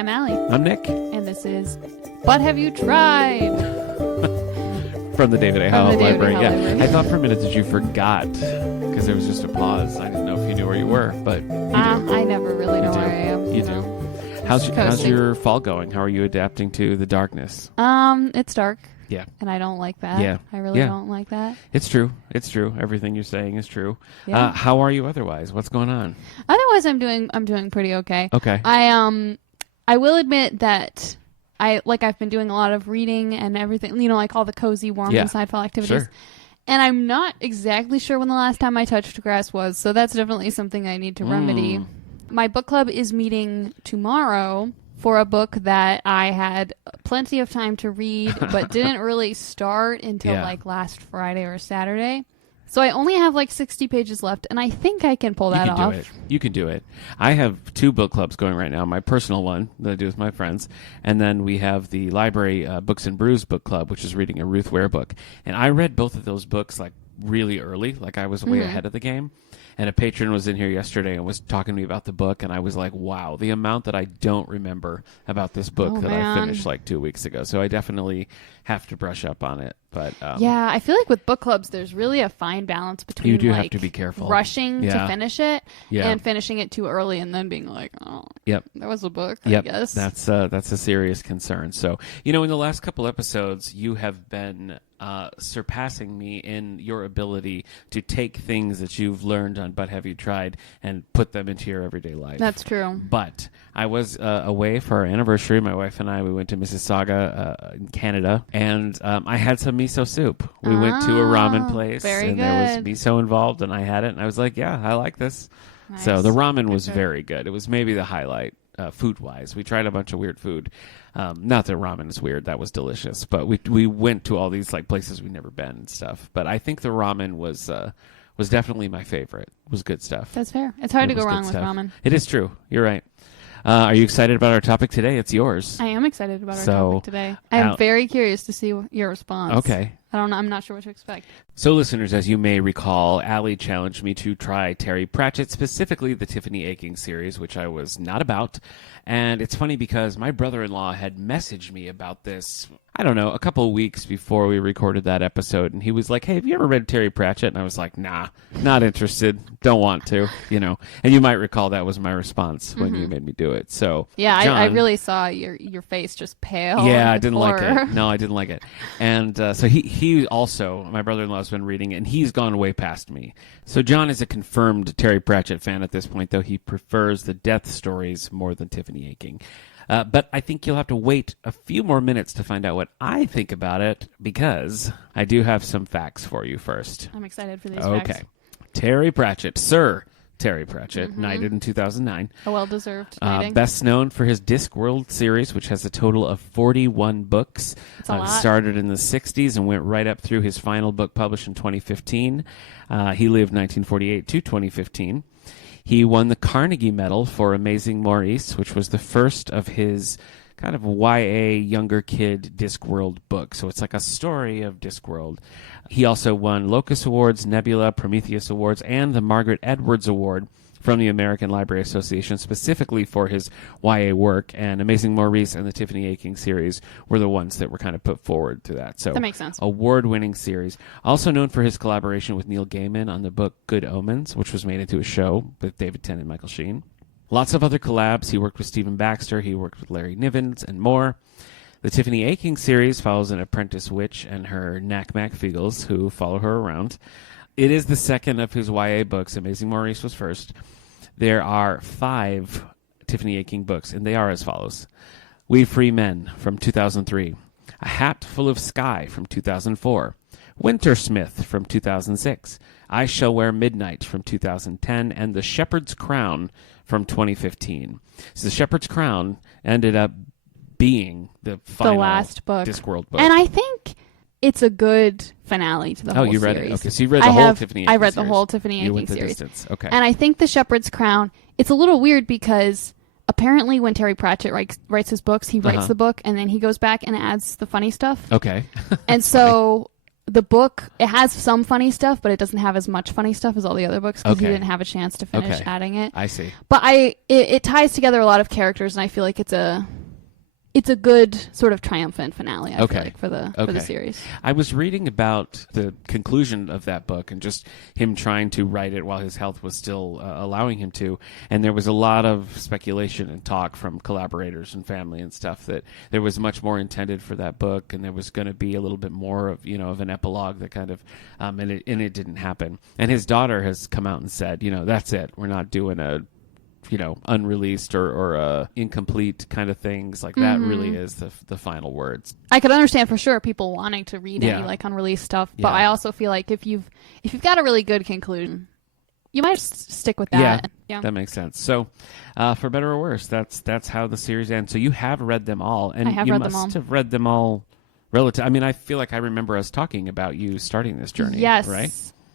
I'm Allie. I'm Nick. And this is But Have You Tried? From the David A. Howell Library. Library. I thought for a minute that you forgot because there was just a pause. I didn't know if you knew where you were, but you do. I never really know where I am. You do. How's your fall going? How are you adapting to the darkness? It's dark. Yeah. And I don't like that. Yeah. I really don't like that. It's true. It's true. Everything you're saying is true. Yeah. How are you otherwise? What's going on? Otherwise, I'm doing pretty okay. Okay. I will admit that I've been doing a lot of reading and everything, like all the cozy, warm, and sidefall activities. Sure. And I'm not exactly sure when the last time I touched grass was, so that's definitely something I need to remedy. My book club is meeting tomorrow for a book that I had plenty of time to read, but didn't really start until last Friday or Saturday. So I only have 60 pages left, and I think I can pull that off. You can do it. I have 2 book clubs going right now. My personal one that I do with my friends, and then we have the library Books and Brews book club, which is reading a Ruth Ware book. And I read both of those books really early, I was way ahead of the game. And a patron was in here yesterday and was talking to me about the book, and I was like, wow, the amount that I don't remember about this book I finished 2 weeks ago. So I definitely have to brush up on it. But yeah, I feel like with book clubs, there's really a fine balance between you do have to be careful. Rushing to finish it and finishing it too early and then being like, oh, that was a book, I guess. That's a serious concern. So, in the last couple episodes, you have been surpassing me in your ability to take things that you've learned on But Have You Tried and put them into your everyday life. That's true. But I was away for our anniversary. My wife and I, we went to Mississauga in Canada, and I had some miso soup. We went to a ramen place, and there was miso involved, and I had it, and I was like, yeah, I like this. Nice. So the ramen was very good. It was maybe the highlight food-wise. We tried a bunch of weird food. Not that ramen is weird. That was delicious. But we went to all these places we've never been and stuff. But I think the ramen was definitely my favorite. It was good stuff. That's fair. It's hard to go wrong with ramen. It is true. You're right. Are you excited about our topic today? It's yours. I am excited about our topic today. I'm very curious to see your response. Okay. I'm not sure what to expect. So, listeners, as you may recall, Allie challenged me to try Terry Pratchett, specifically the Tiffany Aching series, which I was not about. And it's funny because my brother-in-law had messaged me about this, I don't know, a couple of weeks before we recorded that episode. And he was like, hey, have you ever read Terry Pratchett? And I was like, nah, not interested. Don't want to, And you might recall that was my response when you made me do it. So, yeah, John, I really saw your face just pale. Yeah, I didn't like it. No, I didn't like it. And so he also, my brother-in-law's been reading it, and he's gone way past me. So John is a confirmed Terry Pratchett fan at this point, though he prefers the death stories more than Tiffany Aching. But I think you'll have to wait a few more minutes to find out what I think about it, because I do have some facts for you first. I'm excited for these facts. Okay. Terry Pratchett, Sir Terry Pratchett, knighted in 2009. A well-deserved knighting. Best known for his Discworld series, which has a total of 41 books. It's a lot. Started in the 60s and went right up through his final book published in 2015. He lived 1948 to 2015. He won the Carnegie Medal for Amazing Maurice, which was the first of his kind of YA younger kid Discworld book. So it's like a story of Discworld. He also won Locus Awards, Nebula, Prometheus Awards, and the Margaret Edwards Award from the American Library Association, specifically for his YA work. And Amazing Maurice and the Tiffany Aching series were the ones that were kind of put forward to that. So that makes sense. Award-winning series. Also known for his collaboration with Neil Gaiman on the book Good Omens, which was made into a show with David Tennant and Michael Sheen. Lots of other collabs. He worked with Stephen Baxter. He worked with Larry Nivens and more. The Tiffany Aching series follows an apprentice witch and her knack-mack Feagles, who follow her around. It is the second of his YA books. Amazing Maurice was first. There are 5 Tiffany Aching books, and they are as follows. We Free Men from 2003. A Hat Full of Sky from 2004. Wintersmith from 2006. I Shall Wear Midnight from 2010. And The Shepherd's Crown from 2015. So The Shepherd's Crown ended up being the last book. Discworld book. And I think it's a good finale to the whole series. Oh, you read it? Okay, so you read the whole Tiffany Aching series. I read the whole Tiffany Aching series. Distance. Okay. And I think The Shepherd's Crown, it's a little weird because apparently when Terry Pratchett writes his books, he writes the book and then he goes back and adds the funny stuff. Okay. And so the book, it has some funny stuff, but it doesn't have as much funny stuff as all the other books because he Okay. didn't have a chance to finish adding it. I see. But it ties together a lot of characters, and I feel like it's a good sort of triumphant finale, I feel like, for the series. I was reading about the conclusion of that book and just him trying to write it while his health was still allowing him to. And there was a lot of speculation and talk from collaborators and family and stuff that there was much more intended for that book, and there was going to be a little bit more of, of an epilogue that kind of, and it didn't happen. And his daughter has come out and said, that's it. We're not doing a unreleased or incomplete kind of things. Like that really is the final words. I could understand for sure people wanting to read any like unreleased stuff, but I also feel like if you've got a really good conclusion, you might stick with that. Yeah, that makes sense. So, for better or worse, that's how the series ends. So you have read them all, and you must have read them all relative. I mean, I feel like I remember us talking about you starting this journey. Yes, right.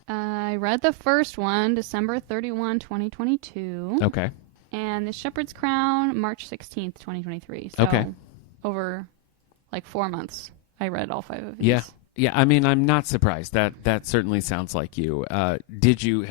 I read the first one, December 31, 2022. Okay. And The Shepherd's Crown, March 16th, 2023. So over like 4 months, I read all 5 of these. Yeah. Yeah, I mean, I'm not surprised. That certainly sounds like you. Have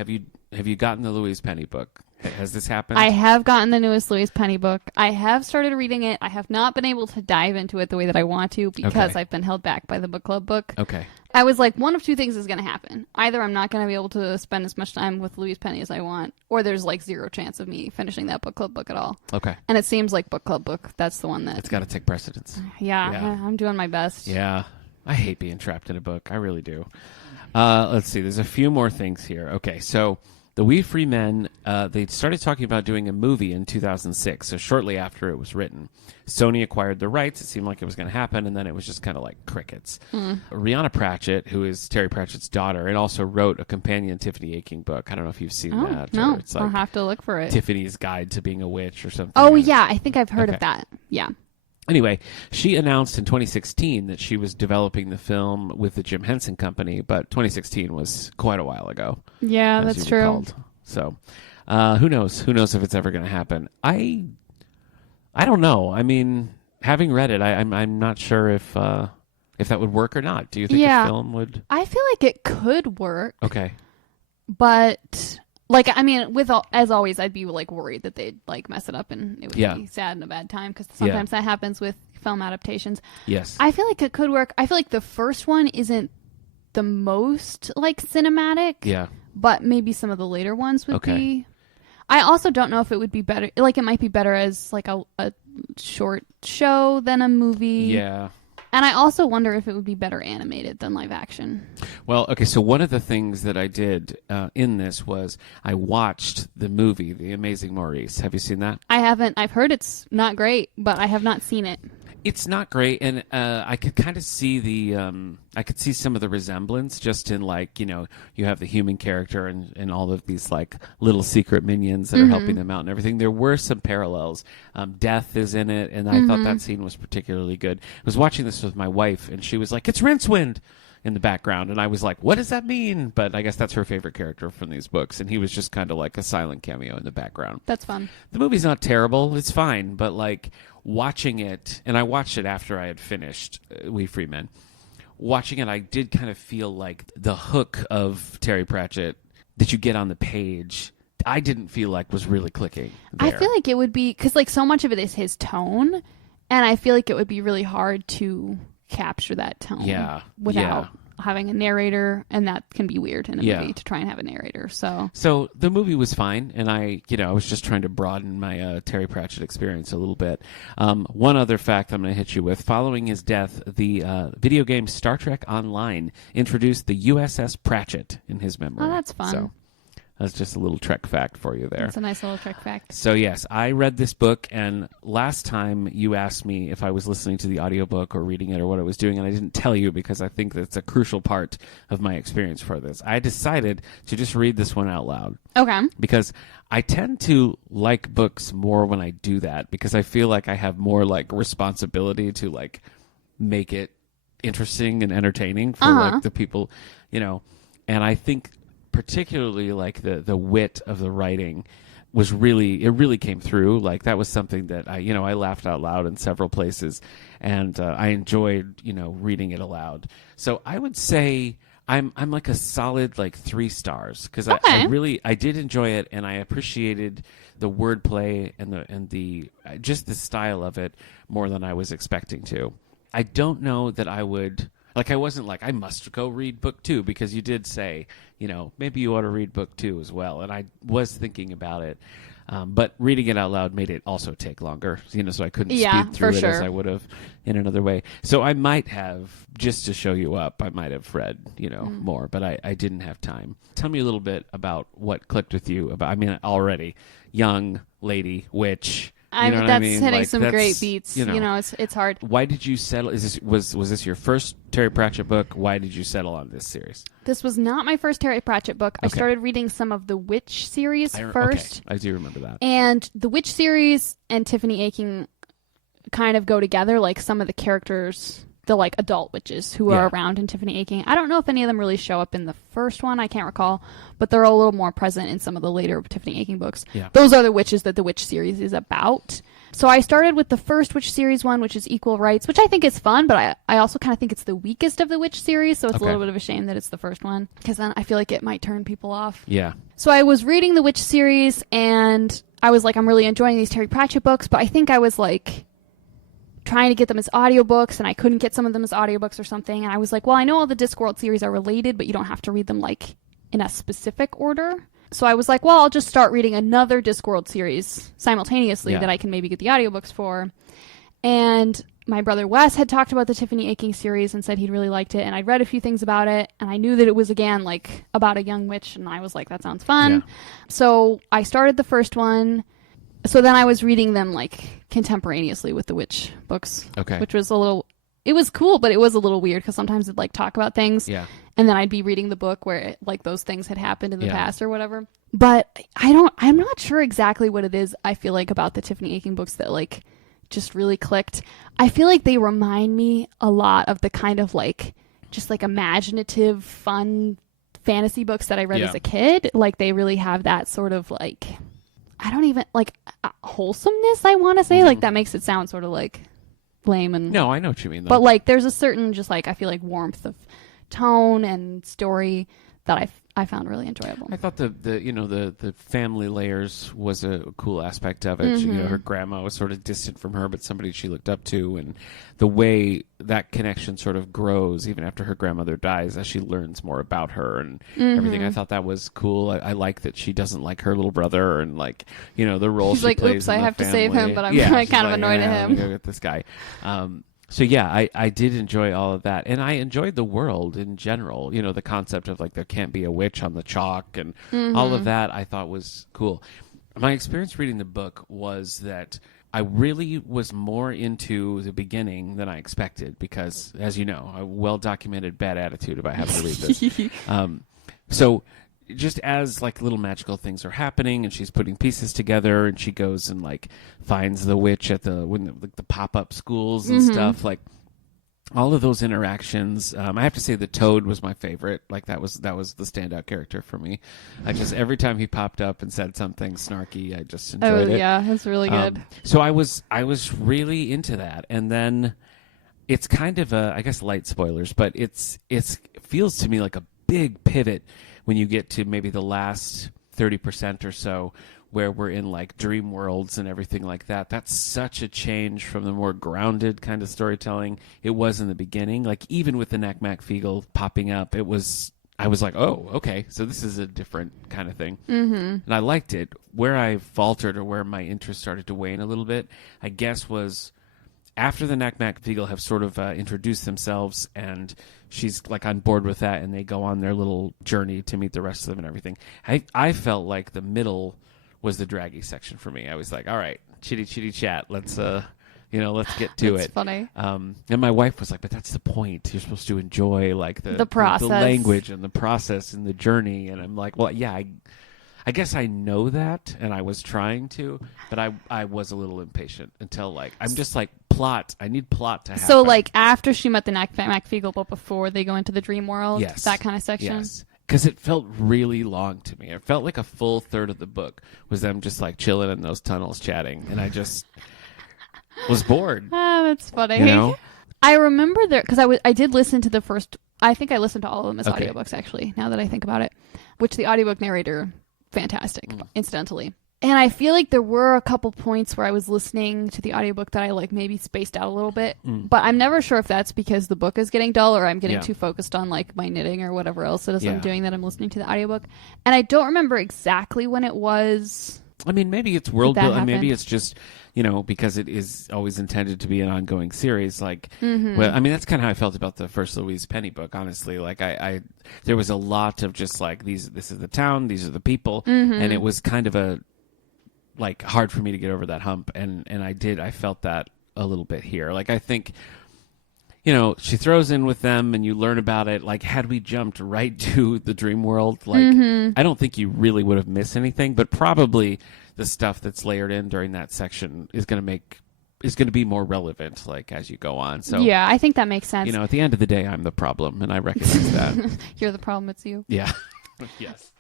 you gotten the Louise Penny book? Has this happened? I have gotten the newest Louise Penny book. I have started reading it. I have not been able to dive into it the way that I want to because I've been held back by the book club book. Okay. I was like, one of two things is going to happen. Either I'm not going to be able to spend as much time with Louise Penny as I want, or there's like zero chance of me finishing that book club book at all. Okay. And it seems like book club book, that's the one that... It's got to take precedence. Yeah, I'm doing my best. Yeah. I hate being trapped in a book. I really do. Let's see. There's a few more things here. Okay, so... The We Free Men, they started talking about doing a movie in 2006, so shortly after it was written. Sony acquired the rights. It seemed like it was going to happen, and then it was just kind of like crickets. Rihanna Pratchett, who is Terry Pratchett's daughter, and also wrote a companion Tiffany Aching book. I don't know if you've seen that. No, it's like I'll have to look for it. Tiffany's Guide to Being a Witch or something. Oh, yeah, I think I've heard of that. Yeah. Anyway, she announced in 2016 that she was developing the film with the Jim Henson Company, but 2016 was quite a while ago. Yeah, that's true. Recalled. So, who knows? Who knows if it's ever going to happen? I don't know. I mean, having read it, I'm not sure if that would work or not. Do you think a film would? I feel like it could work. Okay. But... Like, I mean, as always, I'd be, like, worried that they'd, like, mess it up and it would be sad and a bad time because sometimes that happens with film adaptations. Yes. I feel like it could work. I feel like the first one isn't the most, like, cinematic. Yeah. But maybe some of the later ones would be. I also don't know if it would be better. Like, it might be better as, like, a short show than a movie. Yeah. And I also wonder if it would be better animated than live action. Well, okay, so one of the things that I did in this was I watched the movie, The Amazing Maurice. Have you seen that? I haven't. I've heard it's not great, but I have not seen it. It's not great, and I could kind of see I could see some of the resemblance just in, like, you have the human character and all of these, like, little secret minions that are helping them out and everything. There were some parallels. Death is in it, and I thought that scene was particularly good. I was watching this with my wife, and she was like, "It's Rincewind!" in the background, and I was like, what does that mean? But I guess that's her favorite character from these books, and he was just kind of like a silent cameo in the background. That's fun. The movie's not terrible. It's fine, but, like, watching it, and I watched it after I had finished We Free Men. Watching it, I did kind of feel like the hook of Terry Pratchett that you get on the page, I didn't feel like was really clicking there. I feel like it would be, because, like, so much of it is his tone, and I feel like it would be really hard to capture that tone without having a narrator, and that can be weird in a movie to try and have a narrator. So the movie was fine, and I was just trying to broaden my Terry Pratchett experience a little bit. One other fact I'm going to hit you with: following his death, the video game Star Trek Online introduced the USS Pratchett in his memory. Oh, that's fun. So that's just a little Trek fact for you there. That's a nice little Trek fact. So, yes, I read this book, and last time you asked me if I was listening to the audiobook or reading it or what I was doing, and I didn't tell you because I think that's a crucial part of my experience for this. I decided to just read this one out loud. Okay. Because I tend to like books more when I do that because I feel like I have more, like, responsibility to, like, make it interesting and entertaining for, like, the people, and I think... particularly like the wit of the writing really came through. Like that was something that I laughed out loud in several places, and I enjoyed reading it aloud. So I would say I'm like a solid like 3 stars because I did enjoy it, and I appreciated the wordplay and the just the style of it more than I was expecting to. I don't know that I would. Like, I wasn't like, I must go read book 2, because you did say, maybe you ought to read book 2 as well. And I was thinking about it. But reading it out loud made it also take longer, so I couldn't speed through it as I would have in another way. So I might have, just to show you up, I might have read, more, but I didn't have time. Tell me a little bit about what clicked with you already, young lady, witch. That's hitting some great beats. It's hard. Why did you settle? Was this your first Terry Pratchett book? Why did you settle on this series? This was not my first Terry Pratchett book. Okay. I started reading some of the Witch series first. Okay. I do remember that. And the Witch series and Tiffany Aching kind of go together. Like some of the characters, the like adult witches who are around in Tiffany Aching. I don't know if any of them really show up in the first one. I can't recall, but they're a little more present in some of the later Tiffany Aching books. Yeah. Those are the witches that the Witch series is about. So I started with the first Witch series one, which is Equal Rights, which I think is fun, but I also kind of think it's the weakest of the Witch series, so it's a little bit of a shame that it's the first one, because then I feel like it might turn people off. Yeah. So I was reading the Witch series, and I was like, I'm really enjoying these Terry Pratchett books, but I think I was like trying to get them as audiobooks, and I couldn't get some of them as audiobooks or something, and I was like, well, I know all the Discworld series are related, but you don't have to read them like in a specific order. So I was like, well, I'll just start reading another Discworld series simultaneously that I can maybe get the audiobooks for. And my brother Wes had talked about the Tiffany Aching series and said he'd really liked it, and I'd read a few things about it, and I knew that it was, again, like about a young witch, and I was like, that sounds fun. Yeah. So I started the first one. So then I was reading them like contemporaneously with the Witch books, which was it was cool, but it was a little weird because sometimes it'd like talk about things. Yeah. And then I'd be reading the book where like those things had happened in the past or whatever. But I'm not sure exactly what it is I feel like about the Tiffany Aching books that like just really clicked. I feel like they remind me a lot of the kind of like just like imaginative, fun fantasy books that I read as a kid. Like they really have that sort of like, I don't even like wholesomeness, I want to say. Like that makes it sound sort of like lame and no, I know what you mean though. But like there's a certain just like I feel like warmth of tone and story that I found really enjoyable. I thought the family layers was a cool aspect of it. Mm-hmm. Her grandma was sort of distant from her, but somebody she looked up to, and the way that connection sort of grows even after her grandmother dies as she learns more about her and everything. I thought that was cool. I like that she doesn't like her little brother and like the role she's she like, plays. Oops, I have to save him, but I'm kind of annoyed at him. Go get this guy. So yeah, I did enjoy all of that, and I enjoyed the world in general. The concept of like there can't be a witch on the chalk and all of that I thought was cool. My experience reading the book was that I really was more into the beginning than I expected because, as you know, a well-documented bad attitude about having to read this. So just as like little magical things are happening and she's putting pieces together and she goes and like finds the witch at the pop-up schools and stuff, like all of those interactions. I have to say the Toad was my favorite. Like that was the standout character for me. I just every time he popped up and said something snarky, I just enjoyed it. Yeah, that's really good. So I was really into that, and then it's kind of I guess light spoilers, but it feels to me like a big pivot when you get to maybe the last 30% or so, where we're in like dream worlds and everything like that. That's such a change from the more grounded kind of storytelling it was in the beginning. Like even with the Nakmak popping up, I was like, oh, okay, so this is a different kind of thing. Mm-hmm. And I liked it. Where I faltered or where my interest started to wane a little bit, I guess, was after the Nakmak have sort of introduced themselves and she's like on board with that and they go on their little journey to meet the rest of them and everything. I felt like the middle was the draggy section for me. I was like, all right, chitty chat. Let's get to it. It's funny. And my wife was like, but that's the point. You're supposed to enjoy like the process, the language and the process and the journey. And I'm like, well, yeah, I guess I know that, and I was trying to, but I was a little impatient until like I'm just like plot. I need plot to happen. So like after she met the Nakmak but before they go into the dream world, that kind of section. Yes. because it felt really long to me. It felt like a full third of the book was them just like chilling in those tunnels chatting, and I just was bored. Oh, that's funny. You know? I remember there because I did listen to the first. I think I listened to all of them as Okay. audiobooks actually. Now that I think about it, which the audiobook narrator, fantastic, incidentally. And I feel like there were a couple points where I was listening to the audiobook that I like maybe spaced out a little bit. But I'm never sure if that's because the book is getting dull or I'm getting too focused on like my knitting or whatever else it is I'm doing that I'm listening to the audiobook. And I don't remember exactly when it was. I mean, maybe it's world building, and maybe happened. it's just, you know, because it is always intended to be an ongoing series. Like, well, I mean, that's kind of how I felt about the first Louise Penny book, honestly. Like, there was a lot of just like, this is the town, these are the people, and it was kind of like hard for me to get over that hump, and I felt that a little bit here. Like, I think, you know, she throws in with them and you learn about it. Like, had we jumped right to the dream world, like, I don't think you really would have missed anything, but probably the stuff that's layered in during that section is going to be more relevant, like, as you go on. So, Yeah, I think that makes sense. you know, at the end of the day, I'm the problem, and I recognize that. You're the problem, it's you. Yeah. Yes.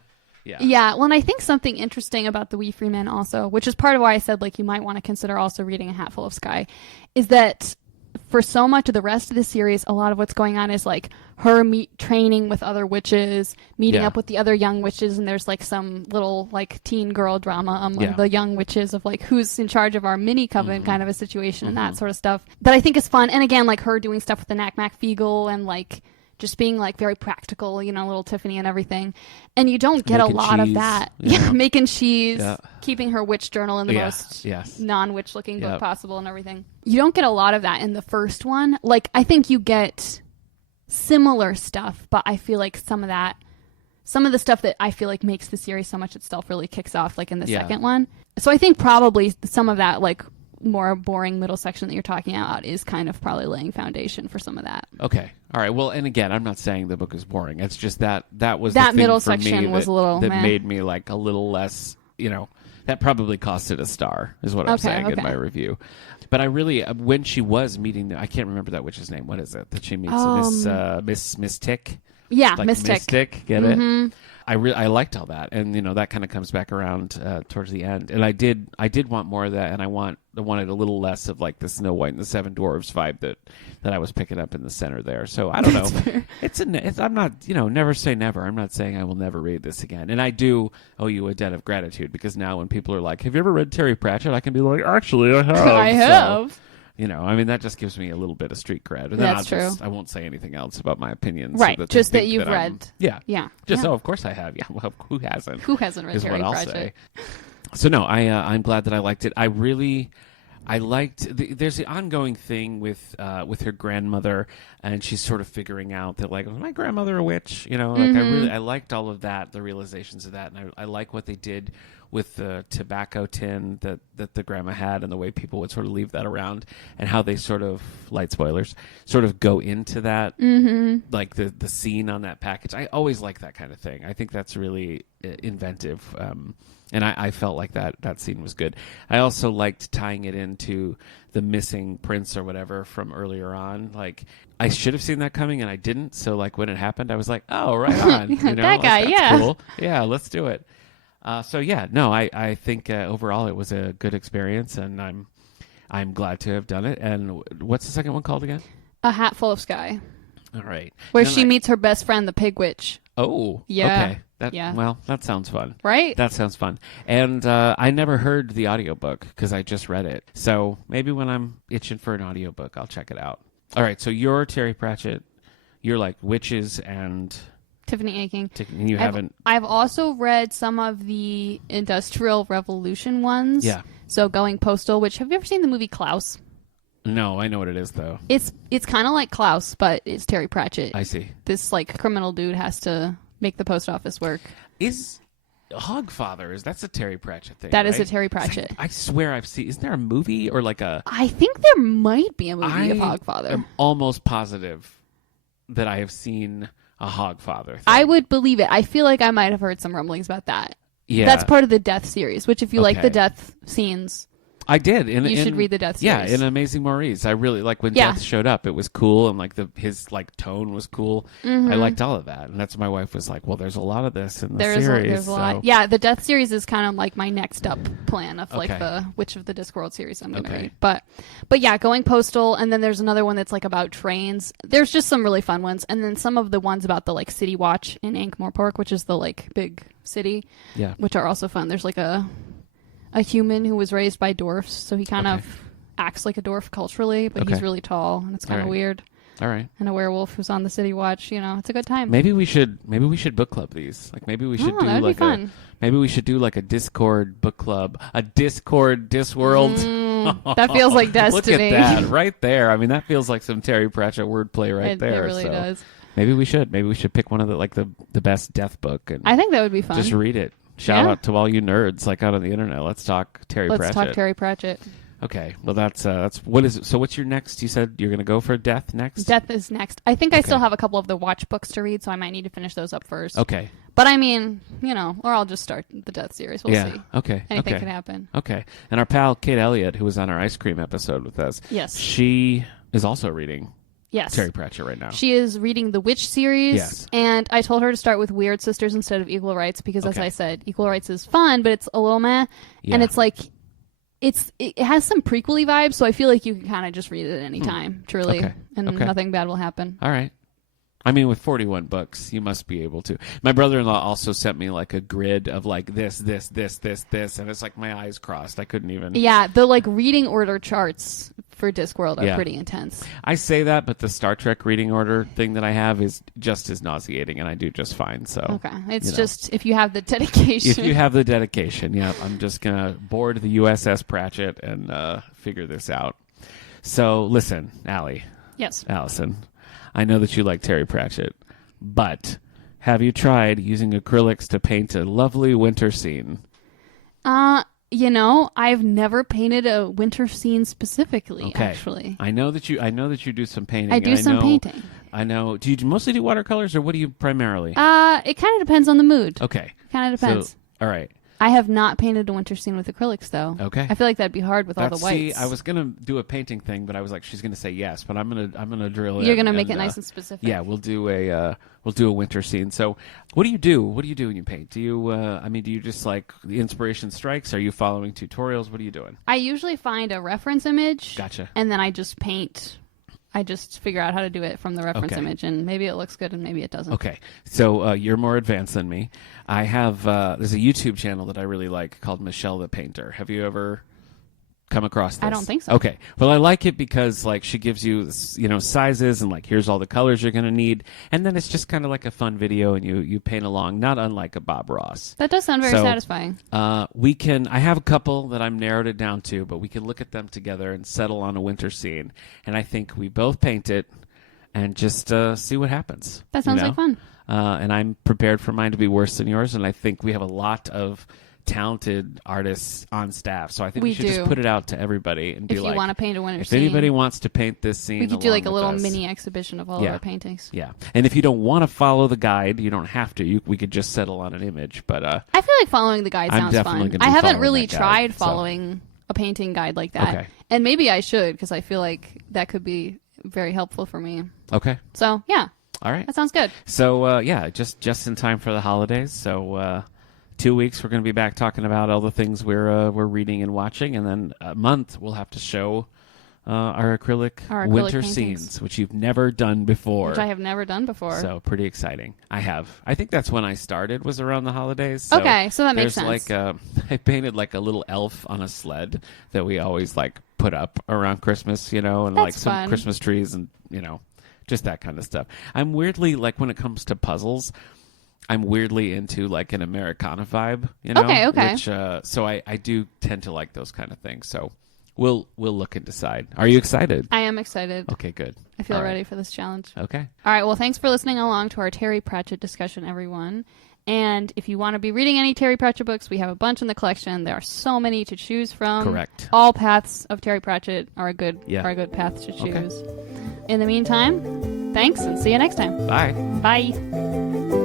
Yeah. Yeah, well, and I think something interesting about the Wee Free Men also, which is part of why I said, like, you might want to consider also reading A Hatful of Sky, is that for so much of the rest of the series, a lot of what's going on is, like, her training with other witches, meeting up with the other young witches, and there's, like, some little, like, teen girl drama among the young witches of, like, who's in charge of our mini-coven kind of a situation and that sort of stuff. That I think is fun. And again, like, her doing stuff with the Knack Mac Feegle and, like, just being like very practical, you know, little Tiffany and everything. And you don't get Making a lot cheese, of that. you know. Yeah, making cheese, Yeah. keeping her witch journal in the most Yes. non-witch looking book possible and everything. You don't get a lot of that in the first one. Like, I think you get similar stuff, but I feel like some of the stuff that I feel like makes the series so much itself really kicks off like in the second one. So I think probably some of that like more boring middle section that you're talking about is kind of probably laying foundation for some of that. Okay. All right. Well, and again, I'm not saying the book is boring. It's just that was That the thing middle for section me was a little that meh. made me like a little less, you know, that probably cost it a star is what I'm saying in my review. But I really, when she was meeting, I can't remember that witch's name. What is it that she meets? Miss Tick. Yeah, Like Miss Tick. Get it? I liked all that, and you know that kind of comes back around towards the end. And I did want more of that, and I wanted a little less of like the Snow White and the Seven Dwarfs vibe that I was picking up in the center there. So I don't know. It's I'm not, you know, never say never. I'm not saying I will never read this again. And I do owe you a debt of gratitude because now when people are like, "Have you ever read Terry Pratchett?" I can be like, "Actually, I have." I have. So, you know, I mean, that just gives me a little bit of street cred. And then That's true. I won't say anything else about my opinions. Right, So that just they that think you've I'm- read. Yeah. Yeah. Just, yeah. oh, of course I have. Yeah, well, who hasn't? Who hasn't read Is Terry what I'll Pratchett? say. So, no, I'm glad that I liked it. I liked, there's the ongoing thing with her grandmother, and she's sort of figuring out that, like, was my grandmother a witch? You know, like, I liked all of that, the realizations of that, and I like what they did with the tobacco tin that the grandma had and the way people would sort of leave that around and how they sort of, light spoilers, sort of go into that, like the scene on that package. I always like that kind of thing. I think that's really inventive. And I felt like that scene was good. I also liked tying it into the missing prince or whatever from earlier on. Like, I should have seen that coming and I didn't. So, like, when it happened, I was like, oh, right on. You know, That guy, that's yeah. cool. Yeah, let's do it. So, yeah, no, I think overall it was a good experience, and I'm glad to have done it. And what's the second one called again? A Hatful of Sky, All right. where Then she meets her best friend, the Pig Witch. Oh, Yeah. okay. Well, that sounds fun. Right? That sounds fun. And I never heard the audiobook because I just read it. So maybe when I'm itching for an audiobook, I'll check it out. All right. So you're Terry Pratchett. You're like witches and Tiffany Aching. you haven't. I've also read some of the Industrial Revolution ones. Yeah. So Going Postal, which, have you ever seen the movie Klaus? No, I know what it is though. It's kind of like Klaus, but it's Terry Pratchett. I see. This like criminal dude has to make the post office work. Is Hogfather, that's a Terry Pratchett thing? That is right? a Terry Pratchett. I swear I've seen. Isn't there a movie or like a? I think there might be a movie of I Hogfather. am almost positive that I have seen a Hogfather thing. I would believe it. I feel like I might have heard some rumblings about that. Yeah. That's part of the death series, which if you like the Okay. death scenes, I did. You should read the Death series. Yeah, in Amazing Maurice. I really like when Death showed up. It was cool, and like his like tone was cool. Mm-hmm. I liked all of that, and that's my wife was like, "Well, there's a lot of this in the series." There's a lot. Yeah, the Death series is kind of like my next up plan of like which of the Discworld series I'm going to read. But yeah, going postal, and then there's another one that's like about trains. There's just some really fun ones, and then some of the ones about the like City Watch in Ankh-Morpork, which is the like big city. Yeah, which are also fun. There's like a human who was raised by dwarfs, so he kind of acts like a dwarf culturally, but he's really tall, and it's kind of weird. All right. And a werewolf who's on the City Watch. You know, it's a good time. Maybe we should book club these. Like maybe we should do that would like be fun. Maybe we should do like a Discord book club, a Discord Discworld. That feels like destiny. Look at that right there. I mean, that feels like some Terry Pratchett wordplay right there. It really does. Maybe we should pick one of the best death book. And I think that would be fun. Just read it. Shout out to all you nerds like out on the internet. Let's talk Terry Pratchett. Let's talk Terry Pratchett. Okay. Well, that's what is it? So what's your next? You said you're going to go for Death next? Death is next. I think I still have a couple of the watch books to read, so I might need to finish those up first. Okay. But I mean, you know, or I'll just start the Death series. We'll see. Okay. Anything can happen. Okay. And our pal Kate Elliott, who was on our ice cream episode with us, she is also reading Terry Pratchett right now. She is reading the Witch series, and I told her to start with Weird Sisters instead of Equal Rights because, as I said, Equal Rights is fun, but it's a little meh, and it's like it has some prequel-y vibes, so I feel like you can kind of just read it at any time, truly, and nothing bad will happen. All right. I mean, with 41 books, you must be able to. My brother-in-law also sent me like a grid of like this, and it's like my eyes crossed. I couldn't even. Yeah, the like reading order charts for Discworld are pretty intense. I say that, but the Star Trek reading order thing that I have is just as nauseating, and I do just fine. So it's just if you have the dedication. If you have the dedication, I'm just gonna board the USS Pratchett and figure this out. So listen, Allie. Yes. Allison. I know that you like Terry Pratchett, but have you tried using acrylics to paint a lovely winter scene? You know, I've never painted a winter scene specifically, actually. I know that you do some painting. I do some painting. I know. Do you mostly do watercolors, or what do you primarily? It kind of depends on the mood. Okay. Kind of depends. So, all right. I have not painted a winter scene with acrylics, though. Okay. I feel like that'd be hard with all the whites. See, I was gonna do a painting thing, but I was like, she's gonna say yes, but I'm gonna drill it. You're gonna make it nice and specific. Yeah, we'll do a winter scene. So, what do you do? What do you do when you paint? Do you do you just like the inspiration strikes? Are you following tutorials? What are you doing? I usually find a reference image. Gotcha. And then I just paint. I just figure out how to do it from the reference image, and maybe it looks good and maybe it doesn't. Okay. So you're more advanced than me. I have there's a YouTube channel that I really like called Michelle the Painter. Have you ever come across this? I don't think so. Okay. Well, I like it because like she gives you sizes and like here's all the colors you're going to need, and then it's just kind of like a fun video and you paint along, not unlike a Bob Ross. That does sound very satisfying. I have a couple that I'm narrowed it down to, but we can look at them together and settle on a winter scene. And I think we both paint it and just see what happens. That sounds like fun. And I'm prepared for mine to be worse than yours, and I think we have a lot of talented artists on staff, so I think we should just put it out to everybody and be like, if you want to paint a winter scene, if anybody wants to paint this scene, we could do like a little mini exhibition of all of our paintings. Yeah, and if you don't want to follow the guide, you don't have to. We could just settle on an image. But I feel like following the guide sounds fun. I haven't really tried following a painting guide like that, and maybe I should because I feel like that could be very helpful for me. Okay. So yeah. All right. That sounds good. So just in time for the holidays. So. 2 weeks we're going to be back talking about all the things we're reading and watching, and then a month we'll have to show our acrylic winter paintings. Scenes, which you've never done before. Which I have never done before. So pretty exciting. I think that's when I started, was around the holidays. So okay, so that makes sense. I painted like a little elf on a sled that we always like put up around Christmas, and that's like some fun. Christmas trees and just that kind of stuff. I'm weirdly like when it comes to puzzles. I'm weirdly into like an Americana vibe, Okay. Which, so I do tend to like those kind of things. So we'll look and decide. Are you excited? I am excited. Okay, good. I feel ready for this challenge. Okay. All right. Well, thanks for listening along to our Terry Pratchett discussion, everyone. And if you want to be reading any Terry Pratchett books, we have a bunch in the collection. There are so many to choose from. Correct. All paths of Terry Pratchett are a good path to choose. Okay. In the meantime, thanks and see you next time. Bye. Bye.